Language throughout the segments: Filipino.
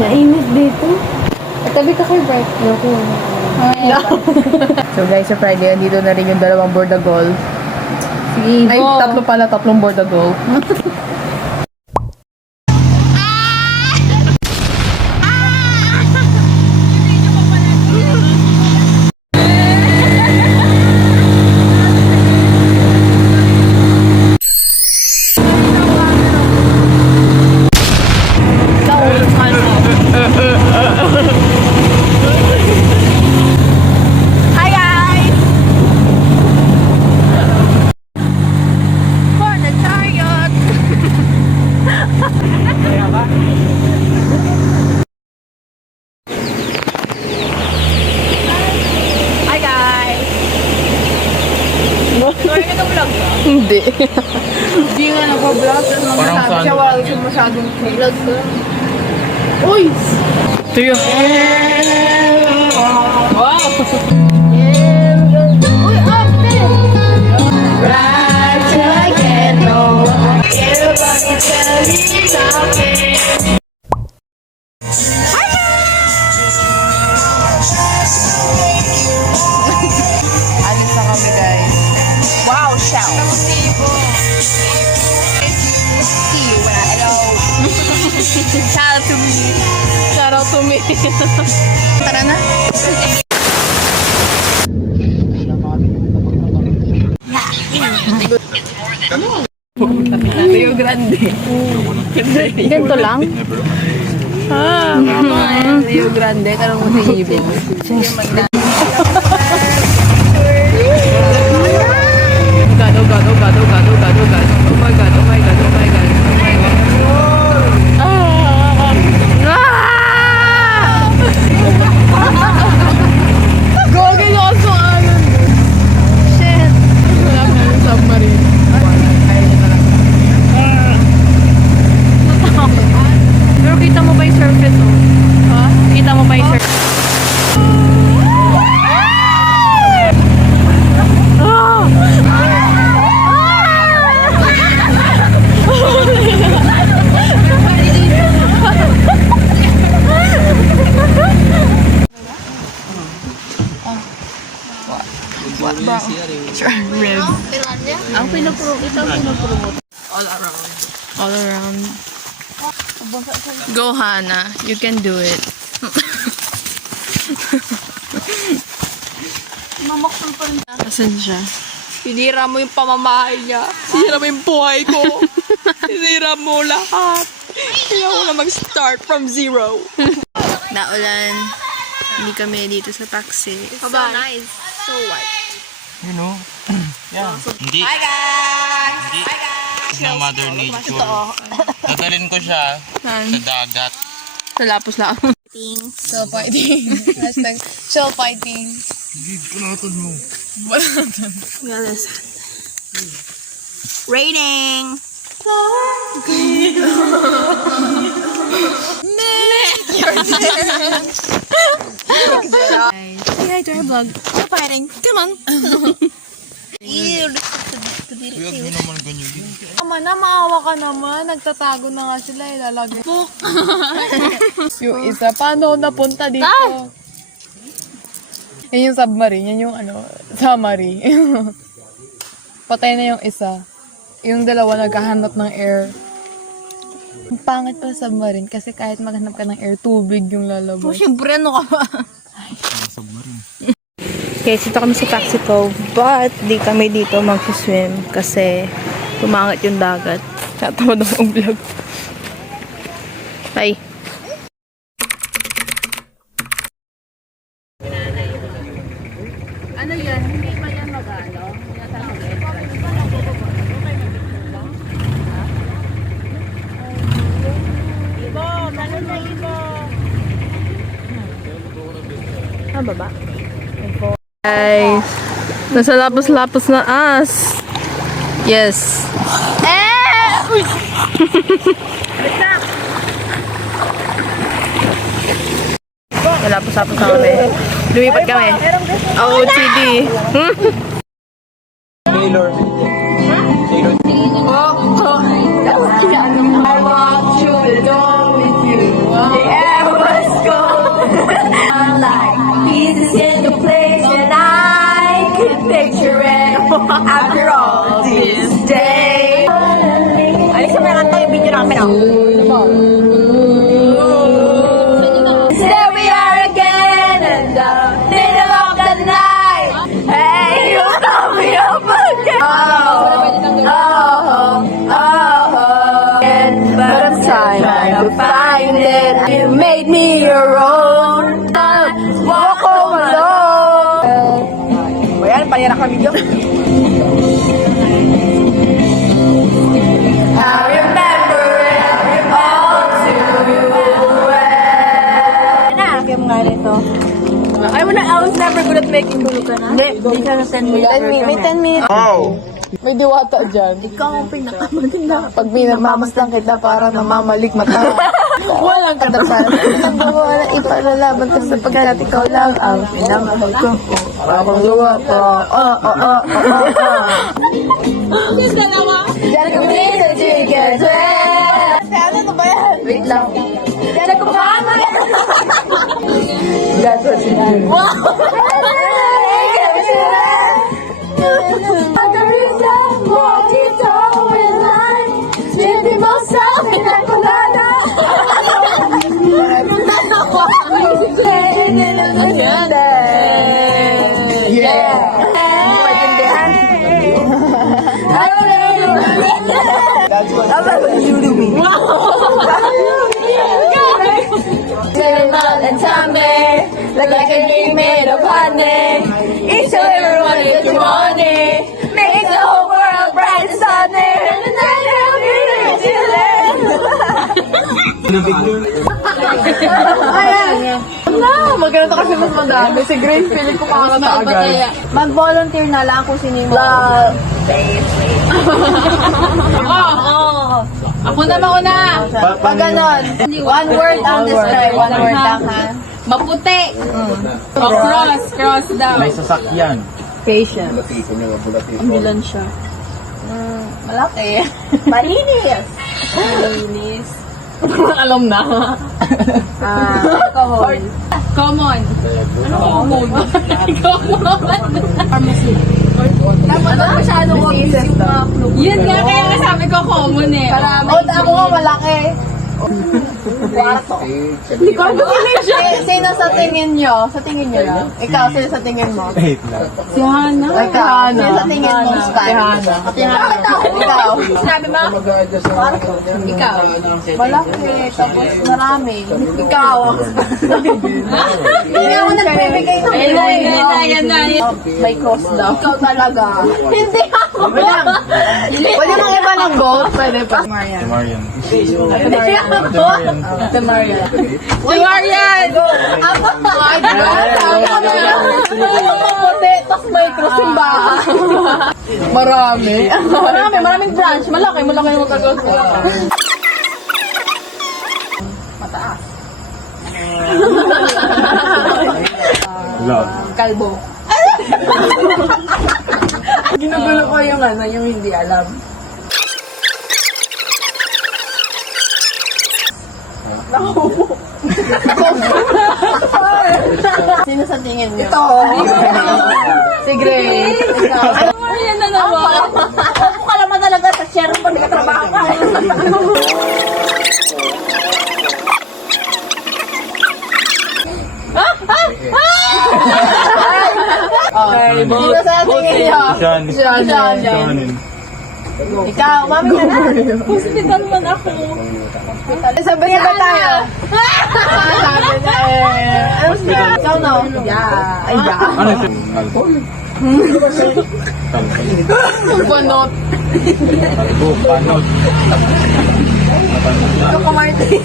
Nainit dito. Tabi ka kay Bright. So guys, sa Friday, andito na rin yung dalawang Bordagol. Sige, Ay, tatlo pala, tatlong Bordagol. Hindi. Hindi nga nagpa-vlog. Masasabi siya, wala siya masyadong vlog ko. Uy! Ito yun. Wow! Uy, ate! Right till I get no. Everybody tell me something. Alis na kami guys. Wow, shout! See you when I hello. Shout out to me. Shout out to me. Tara na. Rio Grande. Ganito lang? Rio Grande. Tanong mo si Ibo. Gado, gado, gado, gado, gado, gado. Oh my God, oh my God, oh my God, oh my God. Gogin ako sa ano. Shit. Wala ka yung submarine. Kaya niya talaga. Pero kita mo ba yung surface, oh? Ha? Kita mo ba yung surface? Ang pinapromote. All around. All around. Go, Hannah. You can do it. Mamaksul pa rin. Asan siya? Sinira mo yung pamamahay niya. Sinira mo yung buhay ko. Sinira mo lahat. Kaya ako na mag-start from zero. Naulan. Hindi kami dito sa taxi. So nice. So white. You know? Yeah. Hindi. Hi guys! Hindi. Hi guys! Na Mother Nature. Dadalhin ko siya Saan? sa dagat. Sa lapos lang. Still fighting. Hashtag still fighting. Hindi, panatod mo. Raining! Say hi to our vlog. Still fighting. Come on! Huwag mo naman ganyan. Tama na, maawa ka naman. Nagtatago na nga sila, ilalagay. Yung isa, paano napunta dito? Yan yung submarine, yan yung ano, summary. Patay na yung isa. Yung dalawa naghahanap ng air. Ang pangit pa sa submarine kasi kahit maghanap ka ng air, tubig yung lalabas. Siyempre, ano ka ba? Guys, dito kami sa Taxi Cove, but di kami dito mag-swim kasi pumangat yung dagat. Natawad akong vlog. Bye! Ano yan? Hindi pa yan mag-ano? Ibo! Kano na Ibo? Ah, baba. Guys, nasa lapos-lapos na as. Yes. Lapos-lapos na kami. Lumipat kami. OOTD. I walked through the door with you. The air was cold. I'm like pieces in the place, and I could picture it after all this day. Alis sa mga kanta yung video namin, There we are again, in the middle of the night. Hey, you call me up again. But I'm trying to find it. You made me your own. Walk home alone. Ayan, paliran ka video. I remember it all too well. Lagyan mo nga rito. I was never good at making gulo ka na. Hindi ka na 10 minutes. May 10 minutes. May diwata dyan. Ikaw ang pinakamaganda. Pag minamamas lang kita para namamalik mata. Walang katapat. Nagawa na ipalalaban ka sapagkat ikaw lang ang pinamahal ko. Akong luwa ko. Diyan ka bilhin sa chicken. Ano na ba yan? Wait lang. Diyan ka paano yan? That's what she did. Wow! That's what you do me. And tumble like a dream made of honey. Each and everyone with your money makes the whole world bright and sunny. And then you'll be chillin'. No, maganda kasi mas madami. Si Grace, feeling ko makakatagal. Mag-volunteer na lang kung sino mo. Ako na mauna. Pag ganon, one word ang describe. One word lang, ha? Maputi. Cross daw. May sasakyan. Patient. Ambulansya. Malaki. Malinis. Linis. Alam na. Alcohol. Common. Ano common? Common. Pharmacy. Dapat masyadong obvious yung mga clue. Yun nga, kaya nga sabi ko common eh. Para ako nga malaki. Kwarto. Hindi ko alam siya. Sino sa tingin nyo? Sa tingin nyo lang? Ikaw, sino sa tingin mo? Si Hana. Ikaw, sino sa tingin mo? Style? Ikaw. Sinabi mo? Kwarto. Ikaw. Malaki. Tapos marami. Ikaw. Hindi ako nagbibigay ng Yan na. may cross daw. Ikaw talaga. Hindi ako. Pwede mang iba ng goat? Pwede pa. Marian. Hindi ako. Si Marian. Si Marian! Ako. My God. Ako maputi. Tapos may cross yung bahay. Maraming branch. Malaki yung magkagos. Kalbo. Ginugulo ko yung yung hindi alam. Sino sa tingin niyo? Ito. Si Grace. Ayan na naman. Ako ka naman talaga sa share pa nagtatrabaho ka. Sino sa tingin niyo? John. Ikaw, mami ka na. Hospital man ako. Sabay-sabay tayo. Sabi na eh. Ano siya? Ikaw no? Ay, Ano ito? Alcohol? Banot. Panot. Ikaw ka, Martin.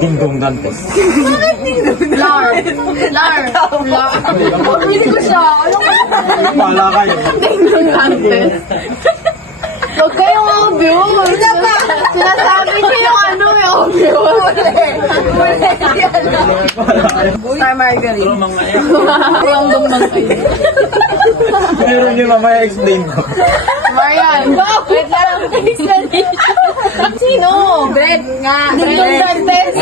Dingdong Dantes. Lar. Hindi ko siya. Ano ka? Pala kayo. Huwag kayong obvious. Sinasabi niyo yung ano yung obvious. Star Margarine. Random lang kayo. Meron niyo mamaya explain ko. Marian! Wait lang. Sino? Bread nga. Dingdong Dantes.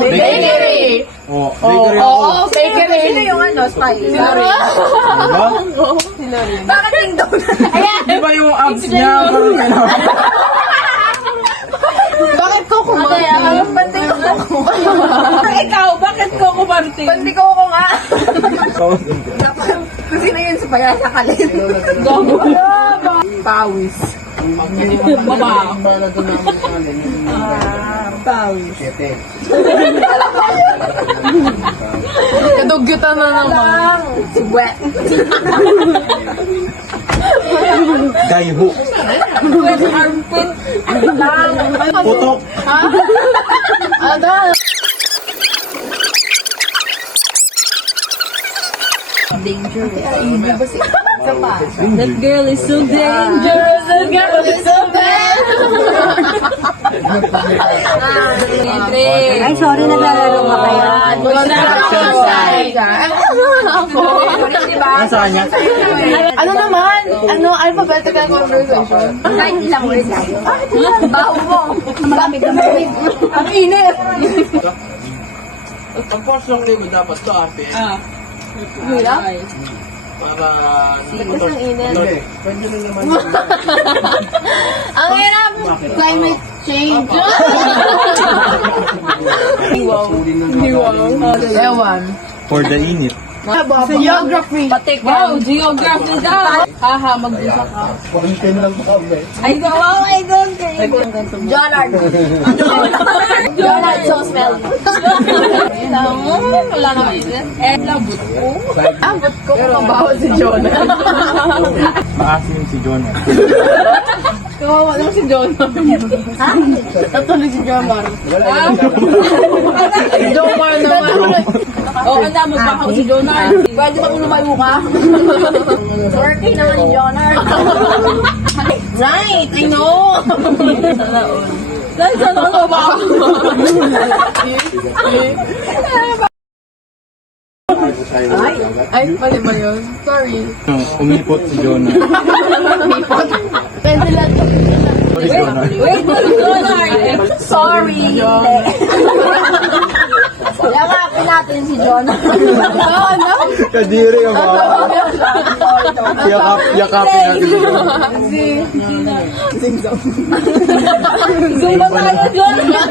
Bakery. Oh, bakery ako. Oo, bakery. Sino yung ano? Spice. Diba? Bakit Dingdong? Ayan. Di ba yung abs niya? Parang kailangan. Bakit ko kumante? Pandi ko. Ikaw, bakit ko kumarte? Pandi ko nga. Kung sino yun sa paya sa kalit? Pawis. Baba. Kadugyutan na naman. Sweat. Gayho. Putok. Ada. That girl is so dangerous. That girl is so bad. Ay, sorry, naglalaro ka kaya. Ano sa kanya? Ano naman? Ano, alphabetical conversation? Kahit ilang words lang. Baho mo. Malamig na malamig. Ang init. Ang force ng libo dapat to RPM Hirap? para Ang init. pwede rin naman Ang hirap. Climate change. Ewan. For the init. Geography. Wow, geography daw. Haha, mag-isa ka. Ay, wow, my God. Jonard. Jonard, so smelly. Wala na labot ko. Abot ko kabaho si Jonah. Maasim si John. Kawawa lang si Jonah. Natuloy si Jomar. Jomar naman. Oo, anda mo baka si Jonah. Pwede ba kung lumayo ka? Working naman yung Jonard. Right, I know. Saan ako ba? Ay, mali ba yun? Sorry. Umipot si Jonah. Ventilator. Sorry, Jonah. Wait, Jonah. Sorry. Yakapin natin si Jonah. Ano? Kadiri ka ba? Yakapin natin si Jonah. Zumba tayo, Jonah.